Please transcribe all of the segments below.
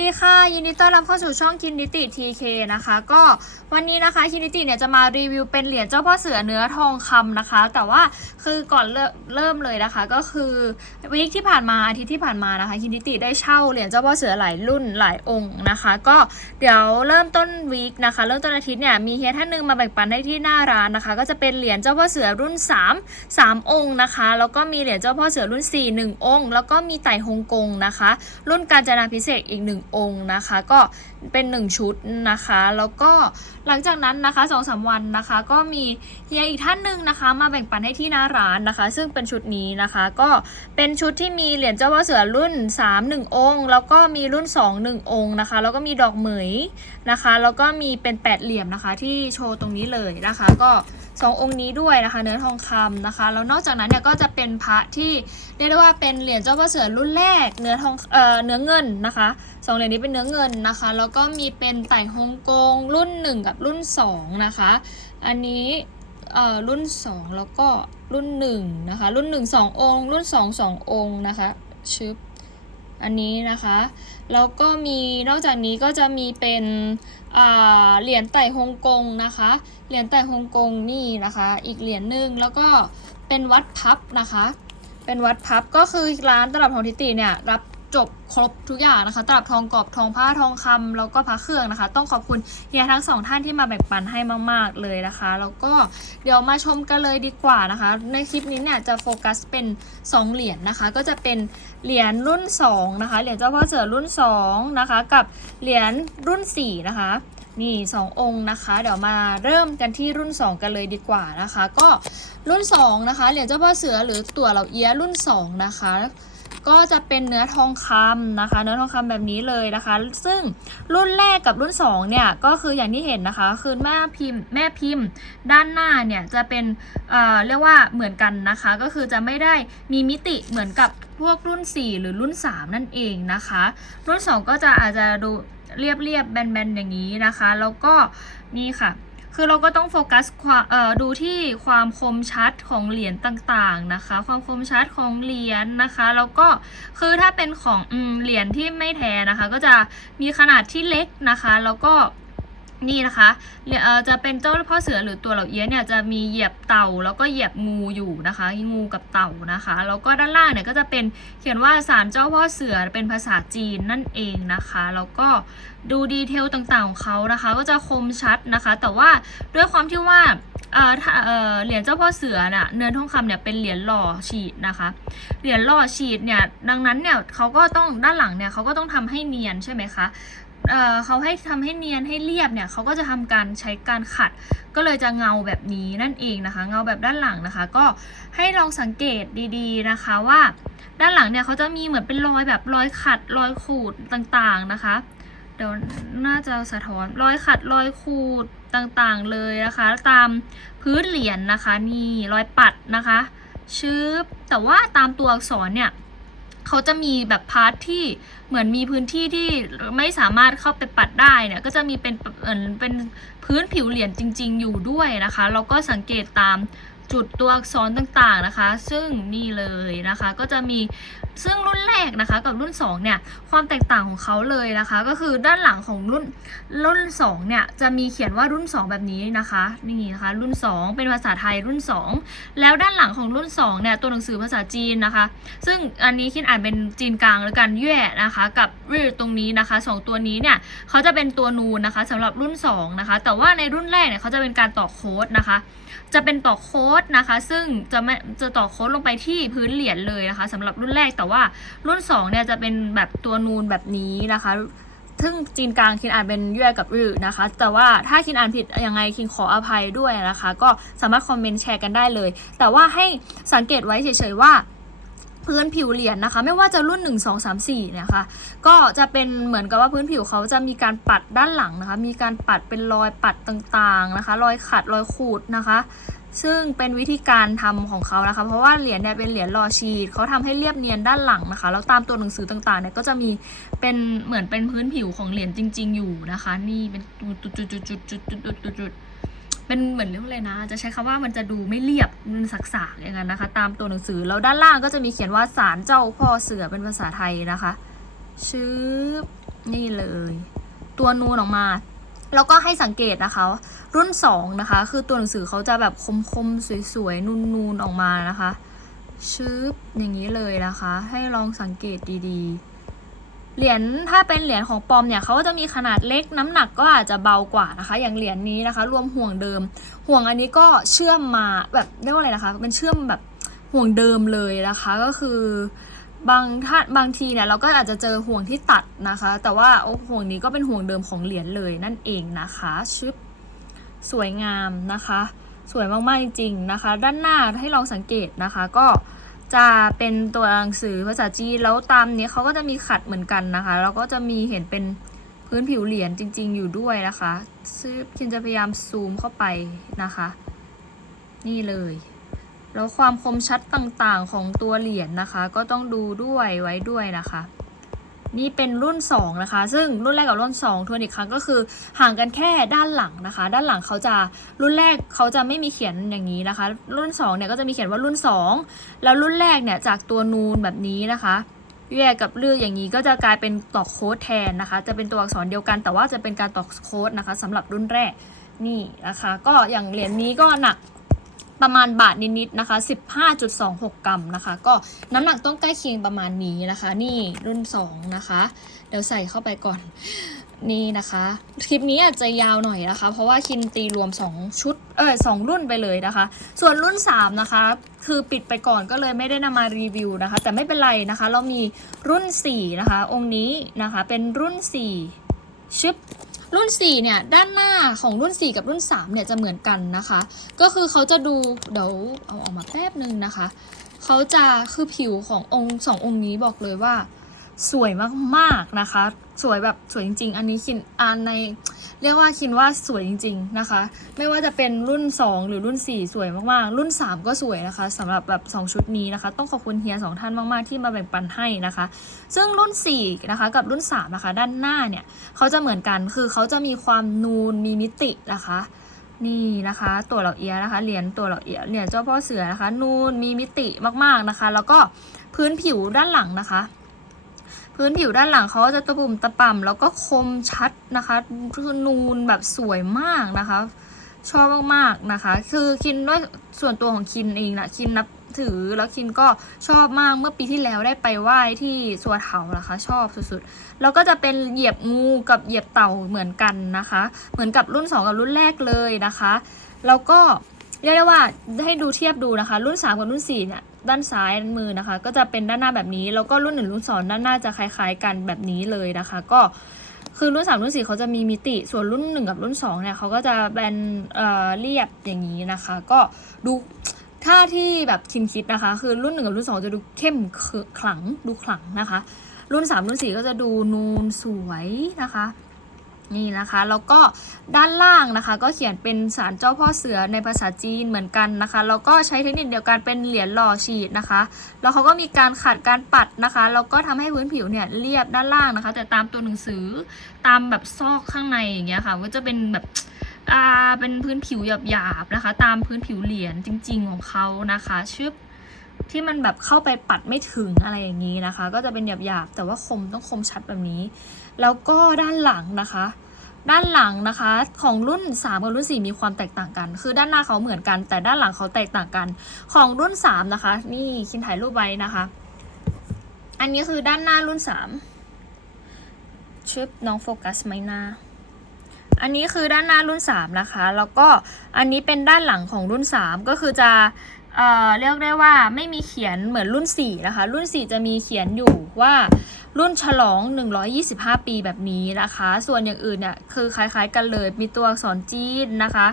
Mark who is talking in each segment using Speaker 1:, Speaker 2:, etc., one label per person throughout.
Speaker 1: ดีค่ะ ยินดีต้อนรับเข้าสู่ช่องคินดิติทีเคนะคะ ก็วันนี้นะคะคินดิติเนี่ยจะมารีวิวเป็นเหรียญเจ้าพ่อเสือเนื้อทองคำนะคะ แต่ว่าคือก่อนเริ่มเริ่มเลยนะคะ ก็คือวีคที่ผ่านมาอาทิตย์ที่ผ่านมานะคะคินดิติได้เช่าเหรียญเจ้าพ่อเสือหลายรุ่นหลายองค์นะคะ ก็เดี๋ยวเริ่มต้นวีคนะคะ เริ่มต้นอาทิตย์เนี่ยมีเฮียท่านหนึงมาแบ่งปันให้ที่หน้าร้านนะคะ ก็จะเป็นเหรียญเจ้าพ่อเสือรุ่น 3 3 องค์นะคะ แล้วก็มีเหรียญเจ้าพ่อเสือรุ่น 4 1 องค์ แล้วก็มีไต่ฮงกงนะคะ รุ่นกาญจนาพิเศษอีก 1องค์นะคะ ก็เป็น 1 ชุดนะคะ แล้วก็หลังจากนั้นนะคะ2อสวันนะคะ ก็มีเฮียอีกท่านหนึ่งนะคะ มาแบ่งปันให้ที่หน้าร้านนะคะ ซึ่งเป็นชุดนี้นะคะ ก็เป็นชุดที่มีเหรียญเจ้าพ่อเสือรุ่น 3 1 องค์ แล้วก็มีรุ่น 2 1 องค์นะคะ แล้วก็มีดอกเหมยนะคะ แล้วก็มีเป็นแปดเหลี่ยมนะคะ ที่โชว์ตรงนี้เลยนะคะ ก็สององค์นี้ด้วยนะคะ เนื้อทองคำนะคะ แล้วนอกจากนั้นเนี่ยก็จะเป็นพระที่เรียกได้ว่าเป็นเหรียญเจ้าพ่อเสือรุ่นแรกเนื้อทองเอ่อเนื้อเงินนะคะสองเหรียญนี้เป็นเนื้อเงินนะคะ แล้วก็มีเป็นไต่ฮ่องกงรุ่น 1 กับรุ่น 2 นะคะ อันนี้เอ่อรุ่น 2 แล้วก็รุ่น1นะคะ รุ่น 1 2 องค์ รุ่น 2 2 องค์นะคะชึบอันนี้นะคะ แล้วก็มีนอกจากนี้ก็จะมีเป็นเหรียญไต่ฮ่องกงนะคะ เหรียญไต่ฮ่องกงนี่นะคะ อีกเหรียญหนึ่งแล้วก็เป็นวัดพับนะคะ เป็นวัดพับก็คือร้านตลับทองทิติเนี่ยรับ จบครบทุกอย่างนะคะตลับทองกรอบทองผ้าทองคำแล้วก็พระเครื่องนะคะ ต้องขอบคุณเฮียทั้งสองท่านที่มาแบ่งปันให้มาก ๆเลยนะคะ แล้วก็เดี๋ยวมาชมกันเลยดีกว่านะคะ ในคลิปนี้เนี่ยจะโฟกัสเป็น 2 เหรียญนะคะ ก็จะเป็นเหรียญรุ่น 2 นะคะ เหรียญเจ้าพ่อเสือรุ่น 2 นะคะ กับเหรียญรุ่น 4 นะคะนี่2ององค์นะคะ เดี๋ยวมาเริ่มกันที่รุ่น 2 กันเลยดีกว่านะคะ ก็รุ่น 2 นะคะ เหรียญเจ้าพ่อเสือหรือตัวเหล่าเอี้ยรุ่น 2 นะคะ ก็จะเป็นเนื้อทองคำนะคะ เนื้อทองคำแบบนี้เลยนะคะ ซึ่งรุ่นแรกกับรุ่น2เนี่ยก็คืออย่างที่เห็นนะคะ คือแม่พิมพ์แม่พิมพ์ ด้านหน้าเนี่ยจะเป็นเอ่อเรียกว่าเหมือนกันนะคะ ก็คือจะไม่ได้มีมิติเหมือนกับพวกรุ่น 4 หรือรุ่น 3 นั่นเองนะคะ รุ่น 2 ก็จะอาจจะดูเรียบเรียบๆแบนๆอย่างนี้นะคะ แล้วก็นี่ค่ะ คือเราก็ต้องโฟกัสความเอ่อดูที่ความคมชัดของเหรียญต่างๆนะคะ ความคมชัดของเหรียญนะคะ แล้วก็คือถ้าเป็นของอเหรียญที่ไม่แท้นะคะ ก็จะมีขนาดที่เล็กนะคะ แล้วก็ นี่นะคะเอ่อจะเป็นเจ้าพ่อเสือหรือตัวเหล่าเอี้ยเนี่ยจะมีเหยียบเต่าแล้วก็เหยียบงูอยู่นะคะ งูกับเต่านะคะ แล้วก็ด้านล่างเนี่ยก็จะเป็นเขียนว่าศาลเจ้าพ่อเสือเป็นภาษาจีนนั่นเองนะคะ แล้วก็ดูดีเทลต่างๆของเขานะคะ ก็จะคมชัดนะคะ แต่ว่าด้วยความที่ว่าเออถ้าเออเหรียญเจ้าพ่อเสือน่ะเนื้อทองคำเนี่ยเป็นเหรียญหล่อฉีดนะคะ เหรียญหล่อฉีดเนี่ยดังนั้นเนี่ยเขาก็ต้องด้านหลังเนี่ยเขาก็ต้องทำให้เนียนใช่ไหมคะ เอ่อเขาให้ทำให้เนียนให้เรียบเนี่ยเขาก็จะทำการใช้การขัด ก็เลยจะเงาแบบนี้นั่นเองนะคะ เงาแบบด้านหลังนะคะ ก็ให้ลองสังเกตดีๆนะคะว่า ด้านหลังเนี่ยเขาจะมีเหมือนเป็นรอยแบบรอยขัดรอยขูดต่างๆนะคะเดี๋ยวน่าจะสะท้อนรอยขัดรอยขูดต่างๆเลยนะคะ ตามพื้นเหรียญนะคะ นี่รอยปัดนะคะชืบแต่ว่าตามตัวอักษรเนี่ย เขาจะมีแบบพาร์ทที่เหมือนมีพื้นที่ที่ไม่สามารถเข้าไปปัดได้เนี่ยก็จะมีเป็นเหมือนเป็นพื้นผิวเหรียญจริง ๆ อยู่ด้วยนะคะแล้วก็สังเกตตามจุดตัวอักษรต่างๆนะคะ ซึ่งนี่เลยนะคะก็จะมี ซึ่งรุ่นแรกนะคะกับรุ่น 2 เนี่ย ความแตกต่างของเขาเลยนะคะ ก็คือด้านหลังของรุ่นรุ่น 2 เนี่ย จะมีเขียนว่ารุ่น 2 แบบนี้นะคะ นี่นะคะ รุ่น 2 เป็นภาษาไทยรุ่น 2 แล้วด้านหลังของรุ่น 2 เนี่ย ตัวหนังสือภาษาจีนนะคะ ซึ่งอันนี้คิดอ่านเป็นจีนกลางแล้วกันแย่นะคะ กับรื่ตรงนี้นะคะสองตัวนี้เนี่ยเขาจะเป็นตัวนูนนะคะสำหรับรุ่น 2 นะคะ แต่ว่าในรุ่นแรกเนี่ยเขาจะเป็นการต่อโค้ดนะคะ จะเป็นต่อโค้ดนะคะ ซึ่งจะไม่จะต่อโค้ดลงไปที่พื้นเหรียญเลยนะคะสำหรับรุ่นแรกแต่ว่ารุ่น2เนี่ยจะเป็นแบบตัวนูนแบบนี้นะคะซึ่งจีนกลางคินอ่านเป็นเย่กับรื่อนะคะ แต่ว่าถ้าคินอ่านผิดยังไงคินขออภัยด้วยนะคะ ก็สามารถคอมเมนต์แชร์กันได้เลย แต่ว่าให้สังเกตไว้เฉยๆว่า พื้นผิวเหรียญนะคะ ไม่ว่าจะรุ่น 1 2 3 4เนี่ยค่ะก็จะเป็นเหมือนกับว่าพื้นผิวเขาจะมีการปัดด้านหลังนะคะ มีการปัดเป็นรอยปัดต่างๆนะคะ รอยขัดรอยขูดนะคะ ซึ่งเป็นวิธีการทำของเขานะคะ เพราะว่าเหรียญเนี่ยเป็นเหรียญรอชีดเขาทำให้เรียบเนียนด้านหลังนะคะแล้วตามตัวหนังสือต่างๆเนี่ยก็จะมีเป็นเหมือนเป็นพื้นผิวของเหรียญจริง ๆ อยู่นะคะ นี่เป็นจุดๆๆๆๆๆๆ เป็นเหมือนเรียกว่าอะไรนะ จะใช้คำว่ามันจะดูไม่เรียบมันสักๆอย่างนั้นนะคะ ตามตัวหนังสือแล้วด้านล่างก็จะมีเขียนว่าศาลเจ้าพ่อเสือเป็นภาษาไทยนะคะ ชืบนี่เลย ตัวนูนออกมา แล้วก็ให้สังเกตนะคะ รุ่นสองนะคะ คือตัวหนังสือเขาจะแบบคมๆสวยๆนูนๆออกมานะคะชึบอย่างนี้เลยนะคะ ให้ลองสังเกตดีๆ เหรียญถ้าเป็นเหรียญของปอมเนี่ยเขาก็จะมีขนาดเล็กน้ำหนักก็อาจจะเบากว่านะคะ อย่างเหรียญนี้นะคะ รวมห่วงเดิม ห่วงอันนี้ก็เชื่อมมาแบบเรียกว่าอะไรนะคะเป็นเชื่อมแบบห่วงเดิมเลยนะคะ ก็คือบางท่าบางทีเนี่ยเราก็อาจจะเจอห่วงที่ตัดนะคะ แต่ว่าโอ้ห่วงนี้ก็เป็นห่วงเดิมของเหรียญเลยนั่นเองนะคะชึบสวยงามนะคะ สวยมากๆจริงๆนะคะ ด้านหน้าให้ลองสังเกตนะคะ ก็ จะเป็นตัวหนังสือภาษาจีนแล้วตามนี้เขาก็จะมีขัดเหมือนกันนะคะแล้วก็จะมีเห็นเป็นพื้นผิวเหรียญจริง ๆ อยู่ด้วยนะคะซึ่งคินจะพยายามซูมเข้าไปนะคะ นี่เลย แล้วความคมชัดต่างๆของตัวเหรียญนะคะ ก็ต้องดูด้วยไว้ด้วยนะคะ นี่เป็นรุ่น 2 นะคะ ซึ่งรุ่นแรกกับรุ่น 2 ทวนอีกครั้งก็คือห่างกันแค่ด้านหลังนะคะ ด้านหลังเขาจะรุ่นแรกเขาจะไม่มีเขียนอย่างนี้นะคะ รุ่น2เนี่ยก็จะมีเขียนว่ารุ่น 2 แล้วรุ่นแรกเนี่ยจากตัวนูนแบบนี้นะคะแยกกับเลือกอย่างนี้ก็จะกลายเป็นตอกโค้ดแทนนะคะ จะเป็นตัวอักษรเดียวกัน แต่ว่าจะเป็นการตอกโค้ดนะคะสำหรับรุ่นแรกนี่นะคะ ก็อย่างเหรียญนี้ก็หนัก ประมาณบาทนิดๆนะคะ 15.26 กรัมนะคะ ก็น้ำหนักต้องใกล้เคียงประมาณนี้นะคะ นี่รุ่น 2 นะคะ เดี๋ยวใส่เข้าไปก่อน นี่นะคะ คลิปนี้อาจจะยาวหน่อยนะคะ เพราะว่าคินตีรวม 2 ชุด เออสองรุ่นไปเลยนะคะ ส่วนรุ่น 3 นะคะ คือปิดไปก่อนก็เลยไม่ได้นำมารีวิวนะคะ แต่ไม่เป็นไรนะคะ เรามีรุ่น 4 นะคะ องค์นี้นะคะ เป็นรุ่น 4 ชึบ รุ่น 4 เนี่ย ด้านหน้าของรุ่น 4 กับรุ่น 3 เนี่ยจะเหมือนกันนะคะ ก็คือเขาจะดูเดี๋ยวเอาออกมาแป๊บนึงนะคะ เขาจะคือผิวขององค์สององค์นี้บอกเลยว่า สวยมากๆนะคะ สวยแบบสวยจริง ๆ อันนี้คินอันในเรียกว่าคินว่าสวยจริง ๆนะคะ ไม่ว่าจะเป็นรุ่น 2 หรือรุ่น 4 สวยมากๆ รุ่น 3 ก็สวยนะคะสำหรับแบบ 2 ชุดนี้นะคะ ต้องขอบคุณเฮียสองท่านมากๆที่มาแบ่งปันให้นะคะ ซึ่งรุ่น4นะคะกับรุ่น3นะคะด้านหน้าเนี่ยเขาจะเหมือนกันคือเขาจะมีความนูนมีมิตินะคะนี่นะคะ ตัวเหล่าเอียนะคะ เหรียญตัวเหล่าเอียเหรียญเจ้าพ่อเสือนะคะ นูนมีมิติมากๆนะคะ แล้วก็พื้นผิวด้านหลังนะคะ พื้นผิวด้านหลังเขาก็จะตะปุ่มตะป่ำแล้วก็คมชัดนะคะคือนูนแบบสวยมากนะคะ ชอบมากๆนะคะ คือคินด้วยส่วนตัวของคินเองนะคินนับถือแล้วคินก็ชอบมากเมื่อปีที่แล้วได้ไปไหว้ที่สัวเถานะคะ ชอบสุดๆ แล้วก็จะเป็นเหยียบงูกับเหยียบเต่าเหมือนกันนะคะ เหมือนกับรุ่น 2 กับรุ่นแรกเลยนะคะ แล้วก็เรียกได้ว่าให้ดูเทียบดูนะคะ รุ่น 3 กับรุ่น4เนี่ย ด้านซ้ายมือนะคะ ก็จะเป็นด้านหน้าแบบนี้ แล้วก็รุ่นหนึ่งรุ่นสองด้านหน้าจะคล้ายๆ กันแบบนี้เลยนะคะ ก็คือรุ่น3รุ่น4เขาจะมีมิติส่วนรุ่น1กับรุ่น2เนี่ยเขาก็จะแบนเอ่อเรียบอย่างนี้นะคะ ก็ดูถ้าที่แบบคินคิดนะคะ คือรุ่น1กับรุ่น2จะดูเข้มขลังดูขลังนะคะ รุ่น3รุ่น4ก็จะดูนูนสวยนะคะ นี่นะคะ แล้วก็ด้านล่างนะคะ ก็เขียนเป็นสารเจ้าพ่อเสือในภาษาจีนเหมือนกันนะคะ แล้วก็ใช้เทคนิคเดียวกันเป็นเหรียญหล่อฉีดนะคะ แล้วเขาก็มีการขัดการปัดนะคะ แล้วก็ทำให้พื้นผิวเนี่ยเรียบด้านล่างนะคะ แต่ตามตัวหนังสือตามแบบซอกข้างในอย่างเงี้ยค่ะ ก็จะเป็นแบบอ่าเป็นพื้นผิวหยาบๆนะคะ ตามพื้นผิวเหรียญจริง ๆ ของเขานะคะชึบที่มันแบบเข้าไปปัดไม่ถึงอะไรอย่างนี้นะคะ ก็จะเป็นหยาบๆแต่ว่าคมต้องคมชัดแบบนี้ แล้วก็ด้านหลังนะคะ ด้านหลังนะคะของรุ่น 3 กับรุ่น 4 มีความแตกต่างกัน คือด้านหน้าเขาเหมือนกัน แต่ด้านหลังเขาแตกต่างกัน ของรุ่น 3 นะคะ นี่คินถ่ายรูปไว้นะคะ อันนี้คือด้านหน้ารุ่น 3ชึบน้องโฟกัสไหมหน้าอันนี้คือด้านหน้ารุ่น 3 นะคะ แล้วก็อันนี้เป็นด้านหลังของรุ่น 3 ก็คือจะ เอ่อเรียกได้ว่าไม่มีเขียนเหมือนรุ่น 4 นะคะ รุ่น 4 จะมีเขียนอยู่ว่ารุ่นฉลอง 125 ปีแบบนี้นะคะ ส่วนอย่างอื่นเนี่ยคือคล้ายๆกันเลย มีตัวอักษรจีนนะคะ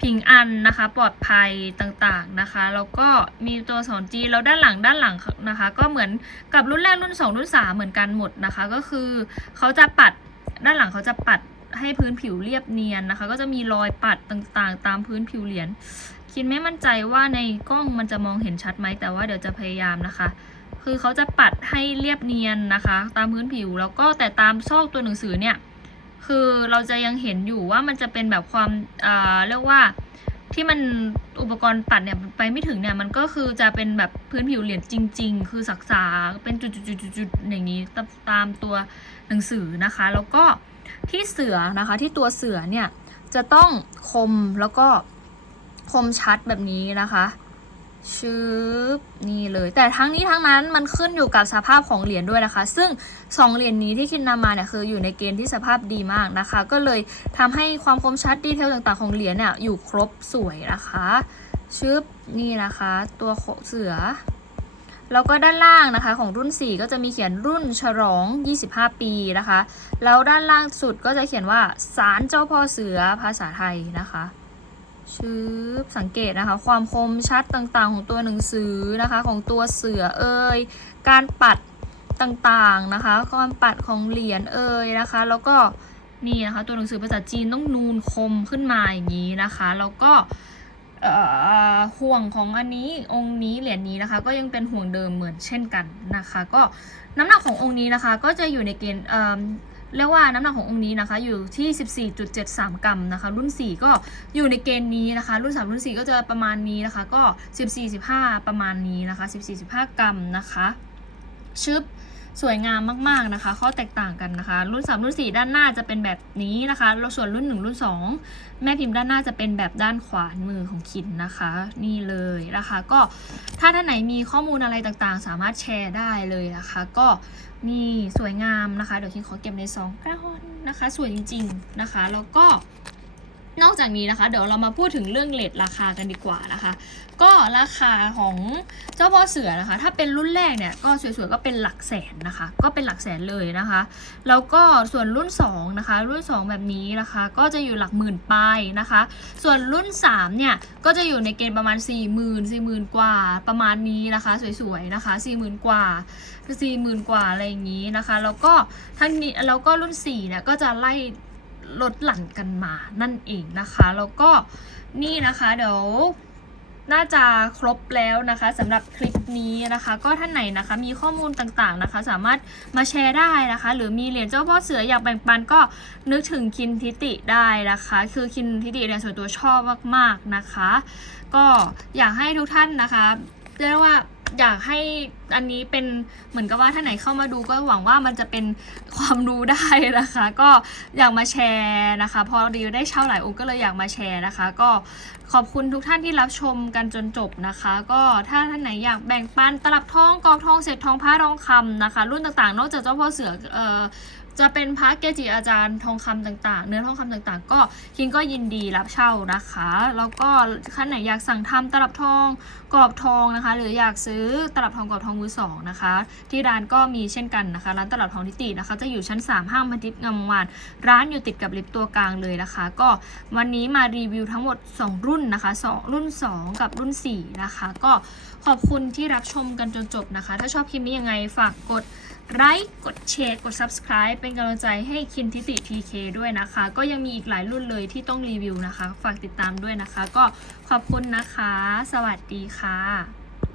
Speaker 1: พิงอันนะคะปลอดภัยต่างๆนะคะแล้วก็มีตัวอักษรจีนแล้วด้านหลังด้านหลังนะคะ ก็เหมือนกับรุ่นแรกรุ่น 2 รุ่น 3 เหมือนกันหมดนะคะ ก็คือเขาจะปัดด้านหลังเขาจะปัดให้พื้นผิวเรียบเนียนนะคะ ก็จะมีรอยปัดต่างๆ ตามพื้นผิวเหรียญ คิดไม่มั่นใจว่าในกล้องมันจะมองเห็นชัดไหมแต่ว่าเดี๋ยวจะพยายามนะคะ คือเขาจะปัดให้เรียบเนียนนะคะ ตามพื้นผิวแล้วก็แต่ตามซอกตัวหนังสือเนี่ย คือเราจะยังเห็นอยู่ว่ามันจะเป็นแบบความเอ่อเรียกว่าที่มันอุปกรณ์ตัดเนี่ยไปไม่ถึงเนี่ยมันก็คือจะเป็นแบบพื้นผิวเหรียญจริง ๆ คือสักษาเป็นจุดๆๆๆอย่างนี้ตามตามตัวหนังสือนะคะ แล้วก็ที่เสือนะคะที่ตัวเสือเนี่ยจะต้องคมแล้วก็ คมชัดแบบนี้นะคะชืบนี่เลย แต่ทั้งนี้ทั้งนั้นมันขึ้นอยู่กับสภาพของเหรียญด้วยนะคะ ซึ่งสองเหรียญนี้ที่คิดนำมาเนี่ยคืออยู่ในเกณฑ์ที่สภาพดีมากนะคะ ก็เลยทำให้ความคมชัดดีเทลต่างๆของเหรียญเนี่ยอยู่ครบสวยนะคะชึบนี่นะคะ ตัวเสือ แล้วก็ด้านล่างนะคะของรุ่น 4 ก็จะมีเขียนรุ่นฉลอง 25 ปีนะคะ แล้วด้านล่างสุดก็จะเขียนว่าสารเจ้าพ่อเสือภาษาไทยนะคะ ชืบสังเกตนะคะ ความคมชัดต่างๆ ของตัวหนังสือนะคะ ของตัวเสือเอ่ยการปัดต่างๆนะคะการปัดของเหรียญเอ่ยนะคะ แล้วก็นี่นะคะ ตัวหนังสือภาษาจีนต้องนูนคมขึ้นมาอย่างนี้นะคะ แล้วก็ห่วงของอันนี้องค์นี้เหรียญนี้นะคะ ก็ยังเป็นห่วงเดิมเหมือนเช่นกันนะคะ ก็น้ำหนักขององค์นี้นะคะ ก็จะอยู่ในเกณฑ์ เรียกว่าน้ำหนักขององค์นี้นะคะ อยู่ที่ 14.73 กรัมนะคะ รุ่น 4 ก็อยู่ในเกณฑ์นี้นะคะ รุ่น 3 รุ่น 4 ก็จะประมาณนี้นะคะ ก็ 14-15 ประมาณนี้นะคะ 14-15 กรัมนะคะชึบ สวยงามมากๆนะคะ ข้อแตกต่างกันนะคะ รุ่น 3 รุ่น 4 ด้านหน้าจะเป็นแบบนี้นะคะแล้วส่วนรุ่น 1 รุ่น 2 แม่พิมพ์ด้านหน้าจะเป็นแบบด้านขวามือของคินนะคะ นี่เลยนะคะ ก็ถ้าท่านไหนมีข้อมูลอะไรต่างๆ สามารถแชร์ได้เลยนะคะ ก็นี่สวยงามนะคะ เดี๋ยวคินขอเก็บในซองก้อนนะคะ สวยจริง ๆนะคะ แล้วก็ นอกจากนี้นะคะ เดี๋ยวเรามาพูดถึงเรื่องเลทราคากันดีกว่านะคะ ก็ราคาของเจ้าพ่อเสือนะคะ ถ้าเป็นรุ่นแรกเนี่ยก็สวยๆก็เป็นหลักแสนนะคะ ก็เป็นหลักแสนเลยนะคะแล้วก็ส่วนรุ่น2นะคะรุ่น 2 แบบนี้นะคะ ก็จะอยู่หลักหมื่นปลายนะคะ ส่วนรุ่น3เนี่ยก็จะอยู่ในเกณฑ์ประมาณ 4 0 0 0 0 4 0,000กว่าประมาณนี้นะคะ สวยๆนะคะ40,000กว่า40,000กว่าอะไรอย่างนี้นะคะแล้วก็ทั้งนี้แล้วก็รุ่น4เนี่ยก็จะไล่ ลดหลั่นกันมานั่นเองนะคะ แล้วก็นี่นะคะเดี๋ยวน่าจะครบแล้วนะคะสำหรับคลิปนี้นะคะ ก็ท่านไหนนะคะมีข้อมูลต่างๆนะคะ สามารถมาแชร์ได้นะคะ หรือมีเหรียญเจ้าพ่อเสืออยากแบ่งปันก็นึกถึงคินทิติได้นะคะ คือคินทิติเนี่ยส่วนตัวชอบมากๆนะคะ ก็อยากให้ทุกท่านนะคะเรียกว่า อยากให้อันนี้เป็นเหมือนกับว่าท่านไหนเข้ามาดูก็หวังว่ามันจะเป็นความรู้ได้นะคะ ก็อยากมาแชร์นะคะ พอดีได้เช่าหลายองค์ก็เลยอยากมาแชร์นะคะ ก็ขอบคุณทุกท่านที่รับชมกันจนจบนะคะ ก็ถ้าท่านไหนอยากแบ่งปันตลับทองกอกทองเศษทองผ้าทองคำนะคะ รุ่นต่างๆ นอกจากเจ้าพ่อเสือเอ่อ จะเป็นพระเกจิอาจารย์ทองคำต่าง ๆ เนื้อทองคำต่างๆ ก็คิงก็ยินดีรับเช่านะคะ แล้วก็ท่านไหนอยากสั่งทำตลับทองกรอบทองนะคะ หรืออยากซื้อตลับทองกรอบทองมือสองนะคะ ที่ร้านก็มีเช่นกันนะคะ ร้านตลับทองทิตินะคะ จะอยู่ชั้น 3 ห้างพันทิพย์งามวานร้านอยู่ติดกับลิฟต์ตัวกลางเลยนะคะ ก็วันนี้มารีวิวทั้งหมด 2 รุ่นนะคะสองรุ่น 2 กับรุ่น 4 นะคะ ก็ขอบคุณที่รับชมกันจนจบนะคะ ถ้าชอบคลิปนี้ยังไงฝากกด ไลค์กดแชร์กด subscribe เป็นกำลังใจให้คินทิติ TK ด้วยนะคะ ก็ยังมีอีกหลายรุ่นเลยที่ต้องรีวิวนะคะ ฝากติดตามด้วยนะคะ ก็ขอบคุณนะคะ สวัสดีค่ะ